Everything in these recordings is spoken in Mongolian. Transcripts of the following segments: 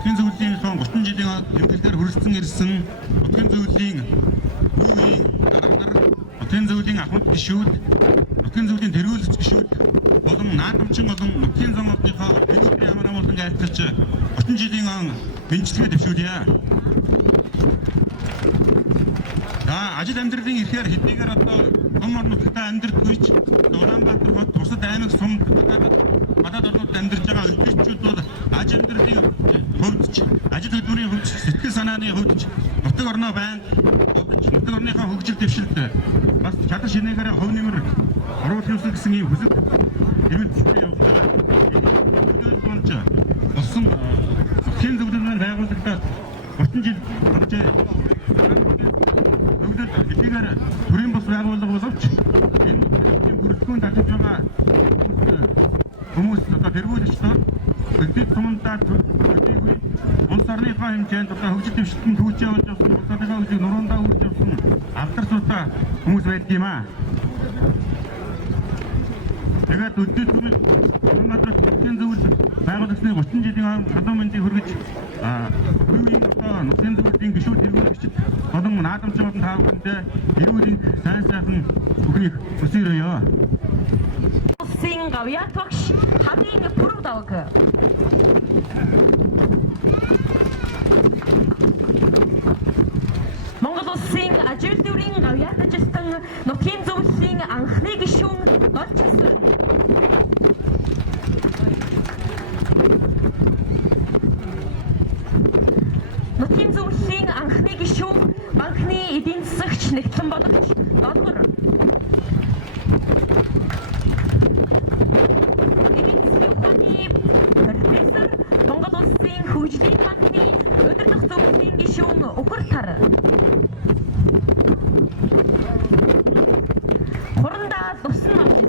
нутгийн зөвлөлийн 30 жилийн тэмдэглэлээр хүрэлцэн ирсэн нутгийн зөвлөлийн үеийн дарга нар, нутгийн зөвлөлийн ахмад гишүүд, нутгийн зөвлөлийн тэргүүлэгч гишүүд болон наадамчин болон нутгийн зам орныхоо бидний ямар амгалан айлтгаж 30 жилийн бэнчилгээ дэвшүүлье. За ажил амьдралын эрхээр хэдийгээр одоо том орн нутагтаа амьдрдаггүйч Улаанбаатар хот бусад аймаг сумд гадаад орнууд амьдарч байгаа элдвчүүд бол ажил амьдралын хувьд ч ажил хөдөлмөрийн хувьд сэтгэл санааны хувьд ч нутаг орноо байнга нутаг орныхоо хөгжил дэвшилд бас чадар шинээгээр хөв нэмэр оруулах ёстой гэсэн ийм хүсэл эрмэлзэлтэй явж байгаа. Энэ болж болсон нутгийн зөвлөмийн байгууллагад 30 жил болжээ. Хэдийгээр төрийн бус байгууллага боловч энэ бүрэлдэхүүнд ажиллаж байгаа хүмүүс одоо тэргүүлэгчдод төдий томдаа төдийгүй улс орныхоо хэмжээнд одоо хөгжил дэвшилтэнд түүж явуулж явсан улс орныхоо хөгжлийг нуруундаа үрж явсан алдарсуудаа хүмүүс байдаг юм аа. Тэгээд төдий томд Улаанбаатар нутгийн зөвлөлт байгуулагчны 30 жилийн халуун мэндийг хүргэж үеийн одоо нутгийн зөвлөлийн гишүүд тэргүүлэгчид болон наадамчин болон та бүхэндээ эрүүлийн сайн сайхан бүхнийг хүсээрээ. Улсын гавьяат багш хамгийн пүрэв давг. Монгол улсын ажил төвийн гавьяат ажилтан нутгийн зөвлөлийн анхны гишүүн болж ирсэн. Нутгийн зөвлөлийн анхны гишүүн банкны эдийн засагч нэгтлэн бодогч Долгор. Эдийн засгийн ухааны профессор Монгол улсын хөгжлийн банкны удирдах зөвлөлийн гишүүн Өхөр Тар. Хурандаа Лувсан Номжил.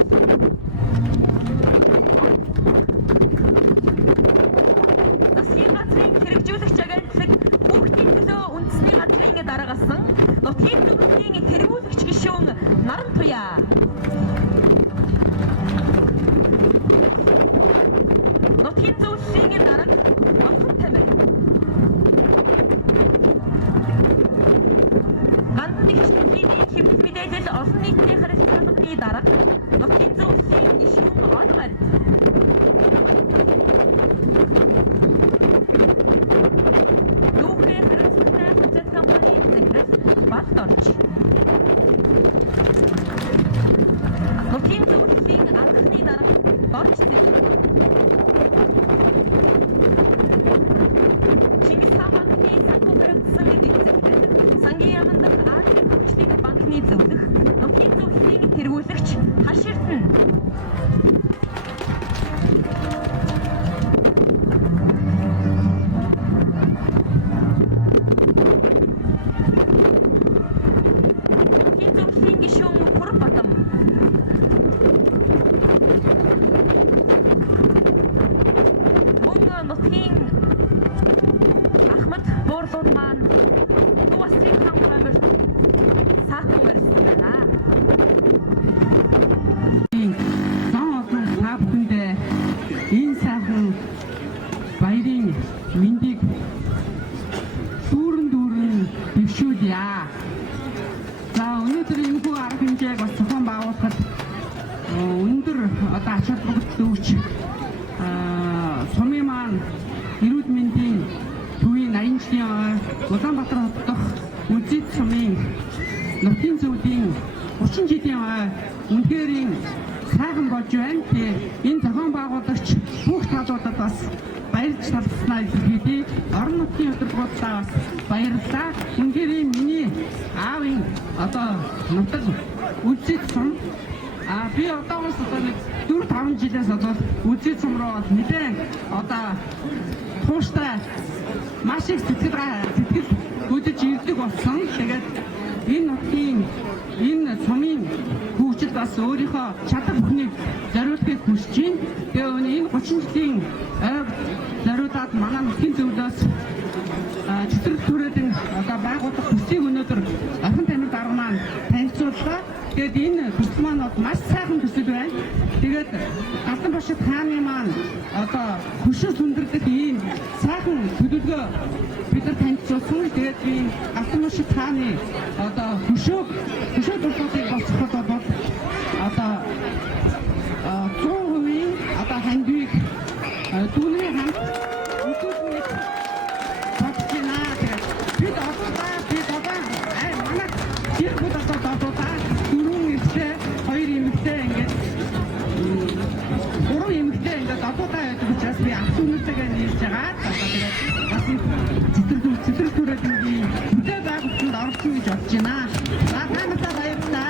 Засгийн газрын хэрэгжүүлэгч агентлаг хүүхдийн төлөө үндэсний газрын дараагасан нутгийн зөвлөлийн тэргүүлэгч гишүүн Наран Туяа. Нутгийн зөвлөлийн дарга Олхон Тамир. Гандан дэвшилтийн хэмжээ мэдээлэл олон нийтийн харилцааны дарга нутгийн зөвлөлийн гишүүн Ол Бард. Дүүхрийн харилцагтай хүчит компани захирал Балт орж. Нутгийн зөвлөлийн анхны дарга Борч Цэцэг. Чингис хаан банкны санхүү хэрэгжсэн эдийн сангийн яамд Азийн хөгжлийн банкны зөвлөх нутгийн зөвлөлийн тэргүүлэгч Хаш Эрдэнэ. Нутгийн зөвлөлийн гишүүн Пүрэв Батам. Мөн нутгийн Ахмад буурлууд маань Төв Астрын хаан гоморт саатан барьсан байна. Энэ сайхан баярын мэндийг дүүрэн дэвшүүлье. За өнөөдөр энэ хүү арга хэмжээг бас зохион байгуулахад өндөр одоо ач холбогдол өгч сумын маань эрүүл мэндийн төвийн 80 жилийн Улаанбаатар хот дахь үзэд сумын нутгийн зөвлөлийн 30 жилийн үнэхээр сайхан болж байна. Тэгээ энэ зохион байгуулагч бүх талуудад бас баярлж талцснаа илэрхийлье. Орон нутгийн удирдлагуудаа бас баярлалаа. Үнэхээр миний аавын одоо нутаг үзэд сум би одоогоос одоо нэг 4-5 жилээс одоо үзэд сум руу нэлээд одоо тууштай маш их сэтгэл хөдлөж ирдэг болсон. Тэгээд энэ нутгийн энэ сумын хөгжил бас өөрийнхөө чадах бүхнийг зориулахыг хүсэж байна. Тэгээ энэ 30 жилийн зориулаад манай нутгийн зөвлөлөөс чөтгөрөл төрөөдөн одоо байгуулах хүсийг өнөөдөр Орхон Тамир дарга маань танилцууллаа. Тэгээд энэ төсөл маань маш сайхан төсөл байна. Тэгээд Галдан Алтанбашид хааны маань одоо хөшөө сүндэрлэх ийм сайхан төлөвлөгөө бид нар танилцуулсан. Тэгээд би Алтанбашид хааны одоо хөшөө дурлалыг болцоход бол одоо 100% одоо хандвиг дүүний хамт өдөртний батчина тэгээд бид одоо манай гэрбүүд одоо дөрвөн эмэгтэй, хоёр эмэгтэй ингээд гурван эмэгтэй ингээд одоо байдаг учраас би ах дүүнтэйгээ нийлж байгаа. Одоо тэгээд бас цэцэрлэг төрөлгийн бүтээл байгуулалтанд орсон гэж бодож байна. За танайдаа баярлалаа.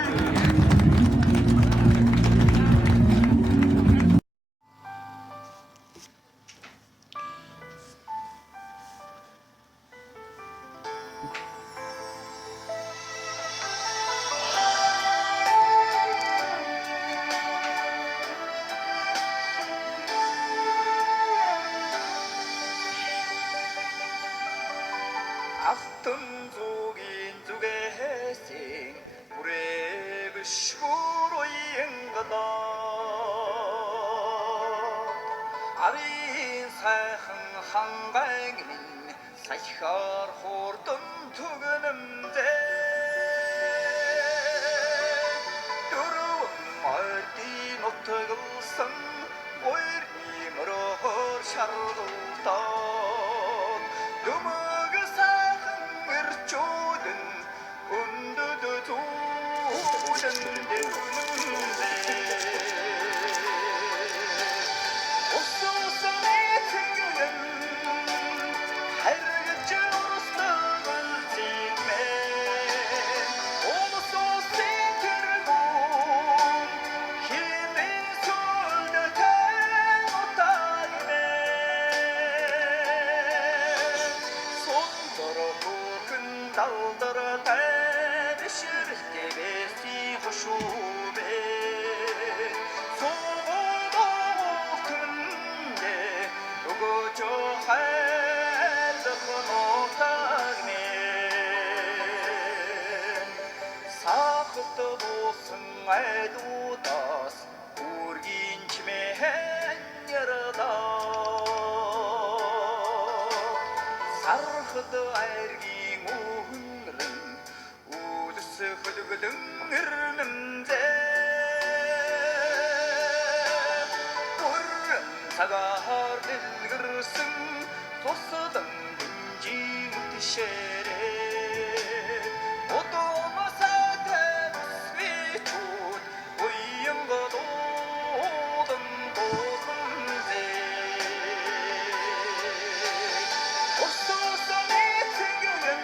алтын зүгийн зүгээсing бүрээвшгүй уянгада арын сайхан хангайгын сахихар хурдан түгнэмдээ дөрвөн мордын утгалсан ойр имрохор шарлуултан дүмэг сайхан эрчүүдэн өндөд түүдэн дэвнэмдээ Ососон этгэн харгаж урстагал зигмэн Осос этгэргүүн хинэн сүлдэтэн утагмэн Сондор бүхэн далдар тайвширхтэй бэсийн хушубэ Сахалт болсон айдуудаас үргийн чимээн ярдаа Сархад айргийн үхнэрэн үлс хөлгөлөн ирнэмзээ Бүрэн цагаар дэлгэрсэн тусдан гинжин тишээрээ Одоомасатай свитүүд уянгадуудан боозмзээ Ососон этгэн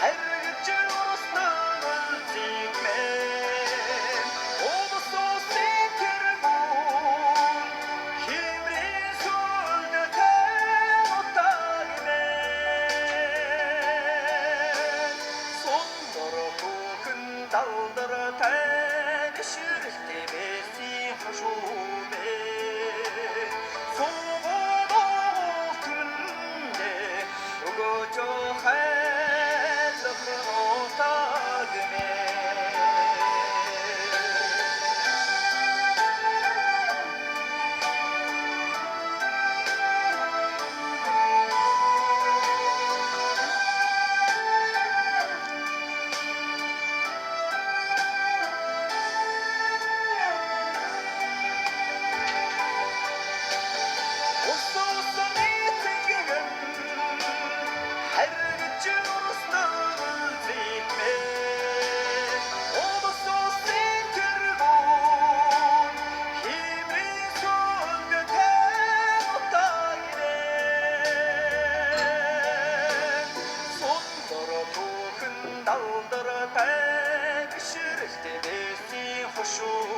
харгаж урстагал зигмэн Одосос этгэргүүн химрэн сүлдэтэн утагмэн Сондор бүхэн далдар тайвширхтэй бэсийн хушубэ Сонгодолтмэндээ өгөөж хайлах утагмэн Ососон этгэн харгаж урстагал зигмэн Одосос этгэргүүн химрэн сүлдэтэн утагмэн Сондор бүхэн далдар тайвширхтэй бэсийн хушуу